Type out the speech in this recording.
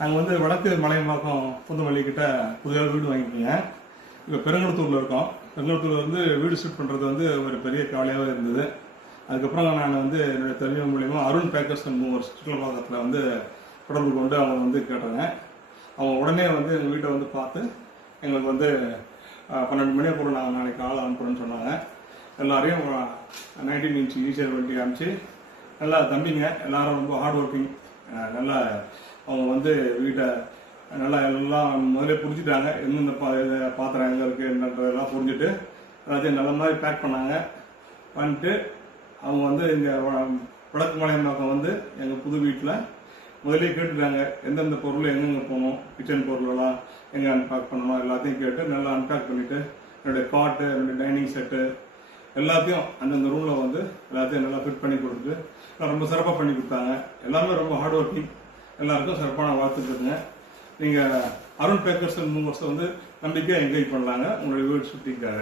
நாங்கள் வந்து வடக்கு மலையம்பாக்கம் புதுமல்லி கிட்ட புதிதாக வீடு வாங்கிட்டீங்க. இப்போ பெருங்கலத்தூரில் இருக்கோம். பெருங்கலத்தூரில் வந்து வீடு ஷிஃப்ட் பண்ணுறது வந்து ஒரு பெரிய கவலையாகவே இருந்தது. அதுக்கப்புறம் நான் வந்து என்னுடைய தெரிஞ்சவங்க மூலியமாக அருண் பேக்கர்ஸ் அண்ட் மூவர்ஸ் சுற்றுலாபாக்கத்தில் வந்து தொடர்பு கொண்டு அவங்க வந்து கேட்டாங்க. அவங்க உடனே வந்து எங்கள் வீட்டை வந்து பார்த்து எங்களுக்கு வந்து 12 மணியை கூட நாங்கள் நாளைக்கு ஆள் அனுப்புகிறோன்னு சொன்னாங்க. எல்லாரையும் 19 இன்ச் ஈஸியர் வண்டி காமிச்சு நல்லா தம்பிங்க எல்லாரும் ரொம்ப ஹார்ட் ஒர்க்கிங், நல்லா அவங்க வந்து வீட்டை நல்லா எல்லாம் முதலே புரிஞ்சுட்டாங்க. எந்தெந்த பாத்திரம் எங்கே இருக்குது என்னன்றதெல்லாம் புரிஞ்சுட்டு எல்லாத்தையும் நல்ல மாதிரி பேக் பண்ணாங்க. பண்ணிட்டு அவங்க வந்து இங்கே வடக்கு மலையம்பாக்கம் வந்து எங்கள் புது வீட்டில் முதலே கேட்டுட்டாங்க எந்தெந்த பொருள் எங்கெங்கே போகணும், கிச்சன் பொருளெல்லாம் எங்கே அன்பேக் பண்ணணும் எல்லாத்தையும் கேட்டு நல்லா அன்பேக் பண்ணிவிட்டு என்னுடைய காட்டு என்னுடைய டைனிங் செட்டு எல்லாத்தையும் அந்தந்த ரூமில் வந்து எல்லாத்தையும் நல்லா ஃபிட் பண்ணி கொடுத்துட்டு ரொம்ப சிறப்பாக பண்ணி கொடுத்தாங்க. எல்லாருமே ரொம்ப ஹார்ட் ஒர்க்கிங், எல்லாருக்கும் சிறப்பான வாழ்த்துக்குங்க. நீங்கள் அருண் பேக்கர்ஸ் அண்ட் மூவர்ஸை வந்து நம்பிக்கையாக என்கரேஜ் பண்ணலாங்க உங்களுடைய வீடு ஷூட்டிங்காக.